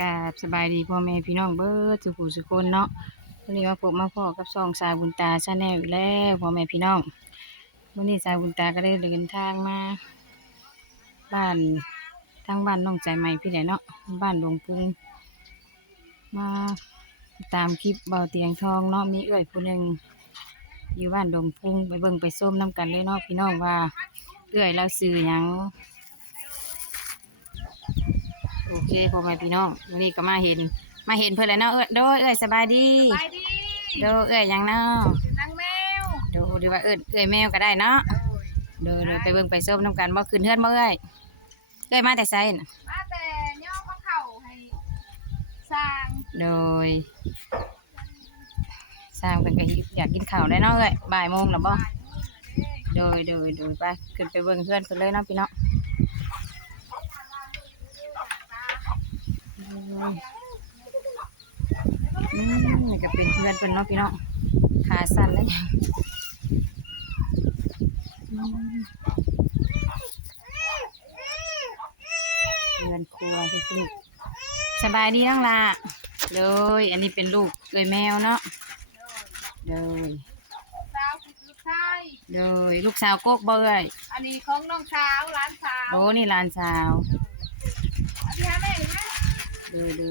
กราบสบายดีพ่อแม่พี่น้องเบิดสุขุสุคนเนาะวันนี้มาพบมาพ่อกับซองสายบุญตาชาแนลอยู่แล้วพ่อแม่พี่น้องวันนี้สายบุญตาก็ได้เดินทางมาบ้านทางบ้านน้องใจใหม่พี่ไหนเนาะบ้านหลวงปุงมาตามคลิปเบาเตียงทองเนาะมีเอื้อยผู้หนึ่งอยู่บ้านหลวงปุงไปเบิ่งไปส้มน้ำกันเลยเนาะพี่น้องว่าเอื้อยเราซื้อหยัง โอเคพ่อแม่พี่น้องวันนี้ก็มาเห็นเพื่อนแล้วเนาะโดยสบายดีไปดิโดยหยังเนาะนางแมวโดยหรือว่าแมวก็ได้เนาะโดยไปเบิ่งไปส้มน้ำกันบ่ขึ้นเฮือนบ่มาแต่ไสน่ะมาแต่ย่อมะเข่าให้สร้าง โดยสร้างเพิ่นก็อยากกินข้าวได้เนาะบ่ายโมงแล้วบ่โดยไปขึ้นไปเบิ่งเฮือนเพิ่นเลยเนาะพี่น้องนี่ก็เป็นเพื่อนเพิ่นเนาะพี่น้องขาสั้นเลยเพื่อนครัวลูกสบายดีน้องล่ะเลยอันนี้เป็นลูกแมวเนาะเลย สาวลูกชาย เลยลูกสาวโกกบ่อันนี้ของน้องสาวร้านสาว โอ้นี่หลานสาว อันนี้ฮะแม่หรือไงเล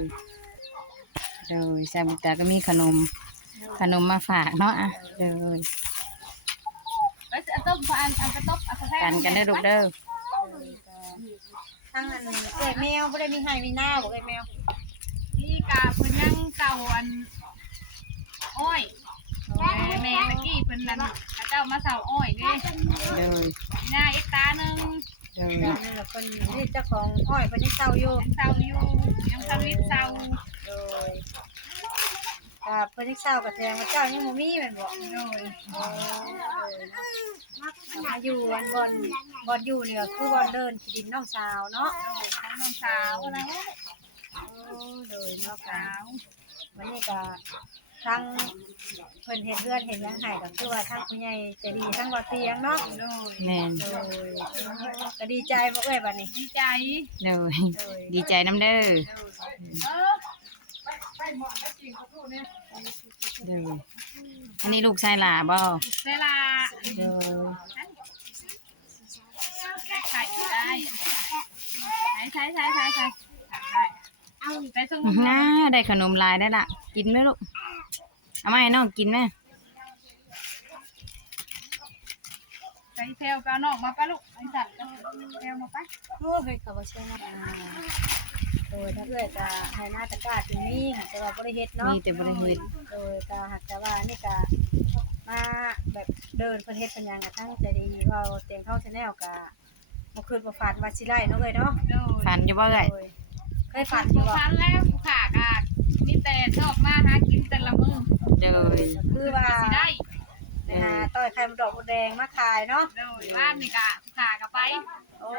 ยแซมบุตาก็มีขนมมาฝากเนาะอ่ะเลย ไปอันต้มอันกระต๊อบอันกระแทก กันได้อลูกเด้อ ทั้งอันเอ้ยแมวบ่ได้มีให้มีหน้าบ่เอ้ยแมว นี่กาเพิ่นยังเก่าอันอ้อยแม่ตะกี้เพิ่นนั่นเจ้ามาเสาอ้อยเด้ เลย หน้าอีกตาหนึ่ง เลย ตอนนี้ล่ะเพิ่นนี่เจ้าของอ้อยเพิ่นยังเศร้าอยู่ ยังเสาอยู่ยังเสาลิบเสา โดยก็เพิ่นยังเศร้าก็แสดงว่าเจ้ายังบ่มีแม่นบ่ โดย โอ้เนาะมาอยู่อันบ่อนอยู่นี่ก็คือบ่อนเดินที่ดินน้องสาวเนาะ ของน้องสาวนะ โอ้โดยเนาะ สาว วันนี้ก็ทั้งเพิ่นเฮ็ดเรือนเฮ็ดหยังให้ก็คือว่าทั้งผู้ใหญ่ใจดีทั้งบ่เตียงเนาะ โดย แม่น โดยก็ดีใจบ่เอ้ยบัดนี้ ดีใจ เลยดีใจน้ำเด้อเลยอันนี้ลูกชายหล่าบ่ เวลา เลย ไข่ได้ใช้เอาไปส่ง น่าได้ขนมลายได้ละกินไหมลูกเอามาให้น้องกินไหม ไปเซลไปเอานอกมาไปลูกไอ้สัตว์เซลมาไป โอ้เฮ้ยเขาบ่ใช่นะโดยถ้าเอ้ยก็ให้หน้าตะกร้าถึงนี้แต่ว่าบ่ได้เฮ็ดเนาะ มีแต่บริเวณ โดยก็หักแต่ว่านี่ก็มาแบบเดินประเทศเป็นหยังก็ตั้งใจดีว่าเตียงเข้าชาแนลก็บ่คืนบ่ฝันว่าสิไล่เนาะเอ้ยเนาะ โดย ฝันอยู่บ่เอ่ย โดยเคยฝันอยู่บ่ พันแล้วผู้ขากามีแต่ชอบมาหากินแต่ละมื้อ เลย คือว่า สิได้ ต่อยไข่มดอกมดแดงมาขายเนาะ โดยว่านนี่กะผู้ขากะไป โอ้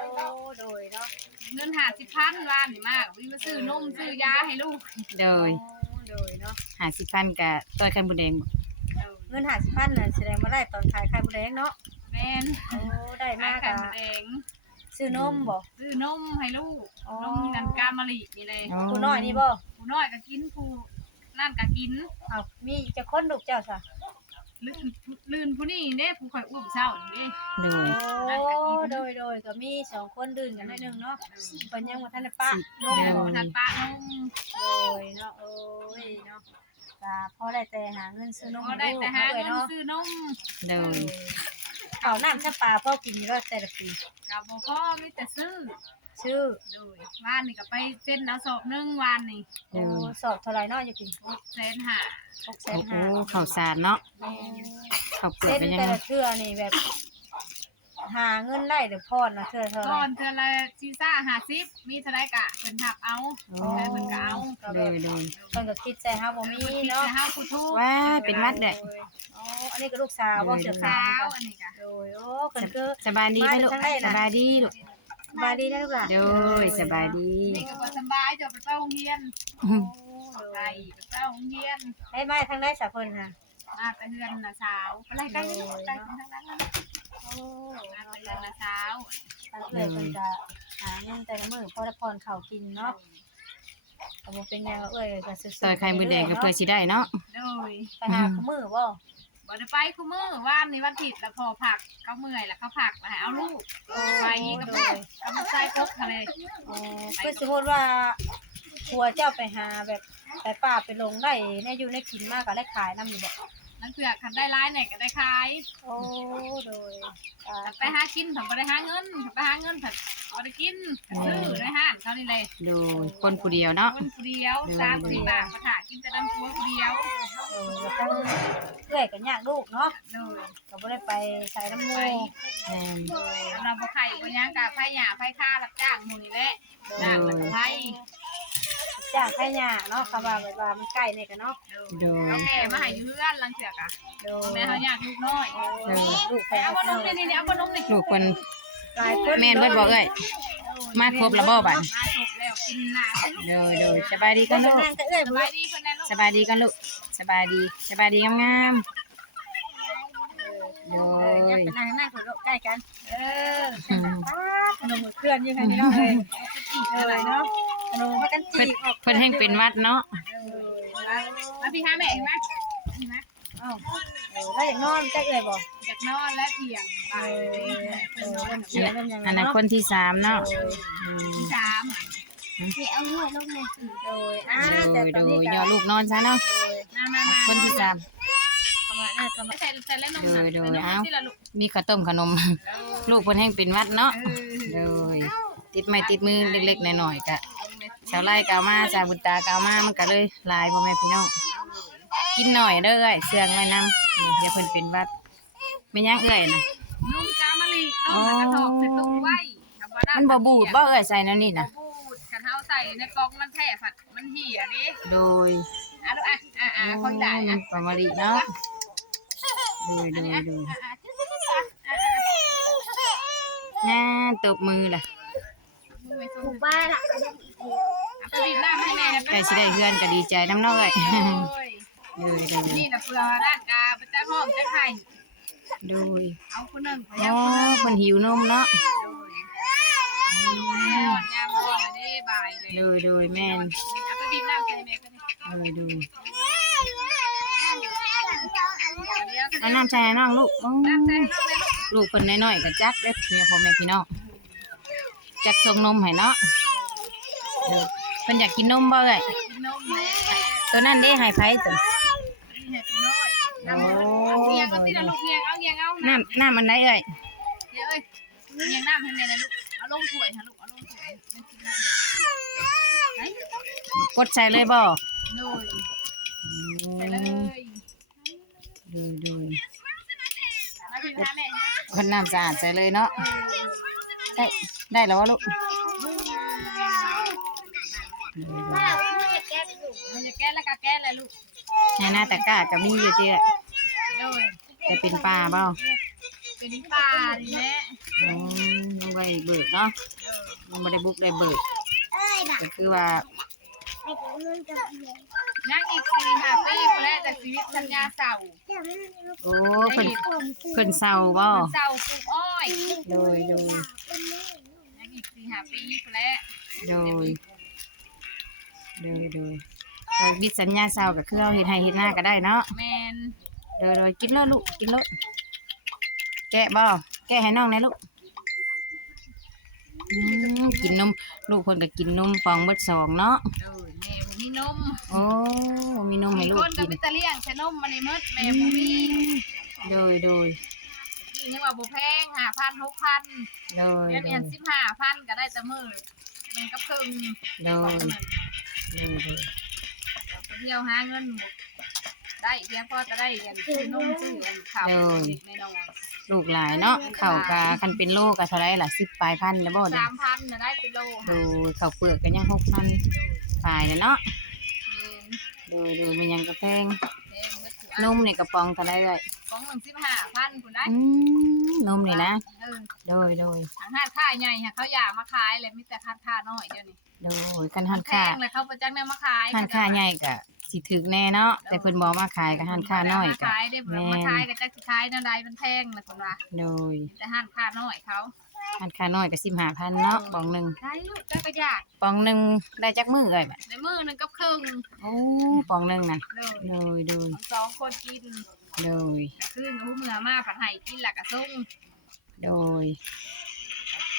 โดยเนาะ เงิน50,000ว่านนี่มากวิ่งมาซื้อนมซื้อยาให้ลูก เลย โดยเนาะ 50,000กับตัวไข่มดแดงบ่ เงิน50,000น่ะแสดงว่าได้ตอนขายไข่มดแดงเนาะ แม่น โอ้ได้ ขาม าย ก ไข่ อ่ะ มดแดง ซื้อนมบ่ ซื้อนมให้ลูกนมนันกามะลินี่เลย ผู้น้อยนี่บ่ ผู้น้อยก็กินผู้นั่นก็กิน เอ้ามีจะคนลูกเจ้าซะ ลื่นผู้นี่เด้ผู้ข่อยอุ้มเช้านี่เด้ เลย โอ้โดยก็มี2คนดื่นกันหน่อยนึงเนาะเพิ่นยังบ่ทันได้ปะนม แม่ บ่ ผู้ทันปะนม โดยเนาะโอ้ยเนาะก็พอได้แต่หาเงินซื้อนม ก็ ให้ ได้ ลูก แต่หา เนาะเอ้ย เงิน เนาะ ซื้อนม เลย เอาน้ำชะปลาพ่อกินอยู่แล้วแต่ละปี กับบ่พอมีแต่ซื้อ ชื่อ โดยว่านนี่ก็ไปเส้นเอาศพหนึ่งวันนี่ โอ้สอบเท่าไหร่เนาะอยู่ปี 650,000 6แส โอ้ น โห ห้า ข้าวสารเนาะ แม่ ข้าวเปลือก เส้น เป็นยัง แต่ ไง ละเทื่อนี่แบบ หาเงินได้เดี๋ยวพอดนะเทื่อเท่าไห ก่ ร่ อนเทื่อละซีซ่า50มีเท่าไรกะเพิ่นหับเอาแต่เพิ่นก็เอา ก็ เล แบบ ยเลย เพิ่นก็คิดใจเฮาบ่มี คิด เนาะ จะเฮาผู้ทุกข์ ว้าเป็นวัดเด้อ อ๋ออันนี้ก็ลูกสาวบ่เสือ สา ขาว วอันนี้ก็ โดยโอ้เพิ่นคือ สบายดีไหมลูกสบายดีลูก สบายดีนะลูกหลาน โดยสบายดี นี่ก็บ่สบายจะไปเข้าโรงเรียนไปเข้าโรงเรียน ให้มาทางได้สะเพิ่นค่ะ มาแต่เฮือนน่ะสาวอะไรใกล้ๆใกล้ทางนั้นนะ โอ้ มาแต่เฮือนน่ะสาว ทางเอื้อยเพิ่นก็หาเงินแต่ละมื้อพอได้พรข้าวกินเนาะ ก็บ่เป็นหยังเอ้ยก็ซื่อๆ ซอยไข่มดแดงก็เพื่อสิได้เนาะ โดย ไปหาคู่มือบ่ บ่ได้ไปคู่มื้อว่านนี่วันผิดแล้วพอผักเขาเมื่อยแล้วเขาผักแล้วให้เอาลูกไปอีกกับเอามาใส่กบทะเล คือสมมุติว่าผัวเจ้าไปหาแบบไปป่าไปลงได้แน่อยู่ในกินมากก็ได้ขายนำอยู่บ่ นั่นคือคันได้ร้ายเนี่ยก็ได้ขาย โอ้โดยอ่า ถ้าไปหากินผมบ่ได้หาเงินถ้าไปหาเงินถ้าบ่ได้กินซื้อในห้างเท่านี้เลย โดยคนผู้เดียวเนาะ คนผู้เดียว30 บาทก็ถ่ากินแต่ดังตัวผู้เดียว แล้วก็เอื้อยก็ยากลูกเนาะ โดย ก็บ่ได้ไปใส่น้ำมู แม่น เราบ่ไข่บ่ย่างกะไผหญ้าไผค่ารับจ้างหมู่นี่แหละจ้างมันไผ จ้างให้ยากเนาะก็ว่าแบบว่ามันใกล้นี่ก็เนาะ โดย เอาแม่มาให้อยู่เฮือนลังเทื่อกะแม่เฮาอยากลูกน้อย ลูก ไป ไป เอา เอา ขนมนี่เอาขนมนี่ ลูกเพิ่น หลายคน แม่นเบิดบ่เอ้ยมาครบแล้วบ่บัด มาครบแล้วกินหน้าลูก โดยสบายดีกันลูก นั่งก็เอื้อย ส บ่ บายดีเพิ่นแน่ลูก สบายดีกันลูกสบายดีงามๆโด อยาก ย ไปนั่งคนใกล้กันเออ ขนมเคลื่อนอยู่ค่ะพี่น้องเลยเนาะขนมพักกันจีออก เพิ่นแห่งเป็นวัดเนาะ มาพี่หาแม่เองมั้ยนี่มั้ย เอ้าแล้วอยากนอนใกล้เอื้อยบ่ อยากนอนและเที่ยงไป เขียนมันยังไง อันนั้นคนที่3เนาะอืม ที่3 เอาหัวลงเลยโดยโดยย่อลูกนอนซะเนาะ มา คนที่3 ประมาณนั้นประมาณ ใส่เล่นนมที่ละลูก มีข้าวต้มขนม ลูกเพิ่นแห่งเป็นวัดเนาะ เออ โดยติดไม้ติดมือเล็กๆน้อยๆก็ชาวไร่ก็เอามาชาวบุญตาก็เอามามันก็เลยหลายพ่อแม่พี่น้องกินหน่อยเด้อเอ้ยเสื่องไว้นำเดี๋ยวเพิ่นเป็นวัดไม่ยังเอ้ยน่ะ นุ่มกามะลินุ่มกระทอกใส่ตุ้งไว้ มันบ่บูดบ่เอ้ยใส่แนวนี้น่ะ บูดกันเท้าใส่ในกล่องมันแท้ผัดมันเหี่ยดิ โดย ลูกคนได้ มันปลามาริเนาะโดยน่าตบมือล่ะ ถูกบ้านอ่ะไปบีบหน้าให้แม่ ใครสิได้เฮือนก็ดีใจนำเนาะเอ้ยโดย นี่นะเปลือกร่างกายเป็นจ้าห้องจ้าไข่ โดย เอาคนหนึ่ง อ๋อเพิ่นหิวนมเนาะ ยามร้อนได้บ่ายเลย โดยแม่น ไปบีบหน้าใส่แม่ก็ได้ โดยเอาน้ำใส่ให้น้องลูกโอ้ น้ำใส่น้องเลยลูก ลูกเพิ่นน้อยๆก็จักเด้อเนี่ยพ่อแม่พี่น้องจักส่งนมให้เนาะเพิ่นอยากกินนมบ่เอ้ย นมแม่ ตัวนั้นเด้ให้ไผตัว เห็ดน้อยน้ำเงียงก็ตีละลูกเงียงเอาเงียงเอา น้ำอันใดเอ้ย เดี๋ยวเอ้ยเงียงน้ำให้แม่นะลูกเอาลงถ้วยฮะลูกเอาลงถ้วย กดใส่เลยบ่ โดยใส่เลย ดู มาถึงท่าแม่ คนน้ำสะอาดใส่เลยเนาะได้แล้ววะลูก มันจะแก้แล้วก็แก้เลยลูก ในหน้าตะกร้าก็มีอยู่เจ้ะ โดย แต่เป็นปลาเปล่า เป็นปลาดิแม่ ยังไปเบิกเนาะยังไม่ได้บุกได้เบิกก็คือว่า นั่งอีก4-5 ปีแล้วแต่ชีวิตสัญญาเศร้า โอ้เพิ่นเศร้าบ่ เศร้าปลูกอ้อย โดย นั่งอีก4-5 ปีแล้ว บิดสัญญาเศร้าก็คือเอาเฮ็ดให้เฮ็ดหน้าก็ได้เนาะ แมน โดยกินเลยลูกกินเลยแกะบ่แกะให้น้องหน่อยลูกกินนมลูกเพิ่นก็กินนมปองเบิด2เนาะ แม่บ่มีนม โอ้มีนมให้ มี ลู ค ก นก็ กิน เป็นตะเลี่ยงใช้นมมันนี่หมดแม่บ่มี โดย นี่นึกว่าบ่แพง5,000 6,000 โดย เดี๋ยวนี้15,000ก็ได้แต่มื้อมันกับครึ่ง โดย เที่ยวหาเงินได้เพียงพอจะได้เงินซื้อนมซื้อข้าวเด็กน้อย ลูกหลายเนาะข้าวกะคันเป็นโลก็เท่าไหร่ล่ะ10ปลายพันแล้วบ่เด้ 3,000น่ะได้เป็นโล โดยข้าวเปลือกก็ยัง6,000ปลายแล้วเนาะโดยมันยังก็แพงนมนี่กระป๋องเท่าไหร่เอ้ย ของหนึ่ง15,000คุณได้ นมนี่นะ เออ โดย ทางห้างค่าใหญ่ค่ะเขาอยากมาขายเลยมีแต่ค่าน้อยเดี๋ยวนี้ กันหัน แพ ค่าง เลยเขาประจักษ์แนวมาขาย หันค่าใหญ่ก็สิถึกแน่เนาะแต่เพิ่นบ่มาขายก็หันค่าน้อยก็ ขายได้บ่มาขายก็จักสิขายแนวใดมันแพงนะคุณว่า โดย แต่ห้างค่าน้อยเขา อันค่าน้อยก็15,000เนาะปองหนึง ได้ลูกจักรยาน ปองหนึงได้จักมื้อเอ้ยบัด ในมือหนึงกับครึ่ง โอ้ปองหนึงน่ะ เลย โดย สองคนกิน โดย ครึ่งหูเมื่อมาผัดไห้กินแล้วก็ส่ง โดย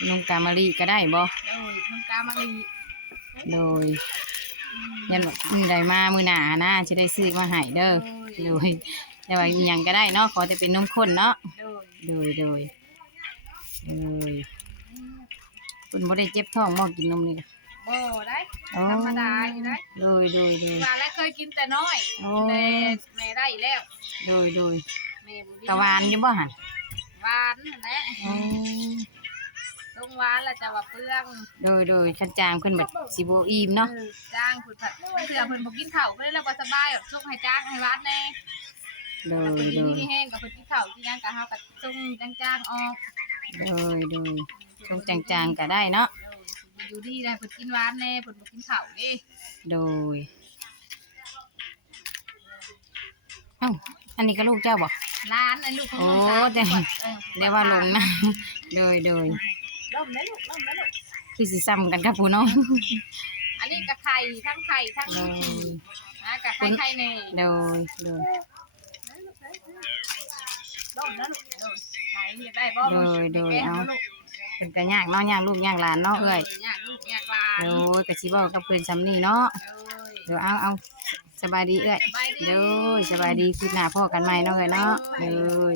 น้องกามะลิก็ได้บ่ เลยน้ำตามาลี โดยยันว่ามื้อใดมามื้อหน้านะสิได้ซื้อมาให้เด้อโดยแต่ว่าอิหยังก็ได้เนาะขอแต่เป็นนมข้นเนาะ เลย โดยคุณบ่ได้เจ็บท้องบ่กินนมนี่นะ บ่ได้ อ๋อ ธรรมดาอยู่ได้ โดย ว่าแล้วเคยกินแต่น้อย โอ้ แม่ได้แล้ว โดย แม่บ่มี กะหวานอยู่บ่หั่น หวานนั่นแหละ อ๋อ ส่งหวานแล้วจะว่าเปลือง โดยคันจางเพิ่นบัดสิบ่อิ่มเนาะ จ้างเพิ่นผัดเผื่อเพิ่นบ่กินข้าวก็เลยเราบ่สบายแบบส่งให้จ้างให้หวานแน่ โด แต่ ย เพิ่นกินที่แห้งกับเพิ่นกินข้าวกินหยังก็เฮาก็ส่งจ้างๆออก ชงจางๆก็ได้เนาะ อยู่ดีได้เพิ่นกินหวานแน่เพิ่นบ่กินข้าวเด้ โดยเอ้าอันนี้ก็ลูกเจ้าบ่ ร้านอันลูกของน้อง โอ้ สาว แต่ เรียกว่าลงนะ โดย ล่มนะลูกล่มนะลูก คือสิซ้ำกันกับผู้น้อง อันนี้ก็ไข่ทั้งไข่ทั้ง โดย นะกับไข่แน่ โดย ล่มนะลูกโดนไข่อยากได้บ่ โดย แก้ เอา ลูก เป็นก็ยากเนาะยากลูกยากหลานเนาะเอ้ย อยากลูกอยากหลาน โดยก็สิเว้ากับเพิ่นซ้ำนี่เนาะ เดี๋ยวเอาสบายดีเอ้ย สบายดี โดยสบายดีคลิปหน้าพ่อกันใหม่เนาะเอ้ยเนาะโดย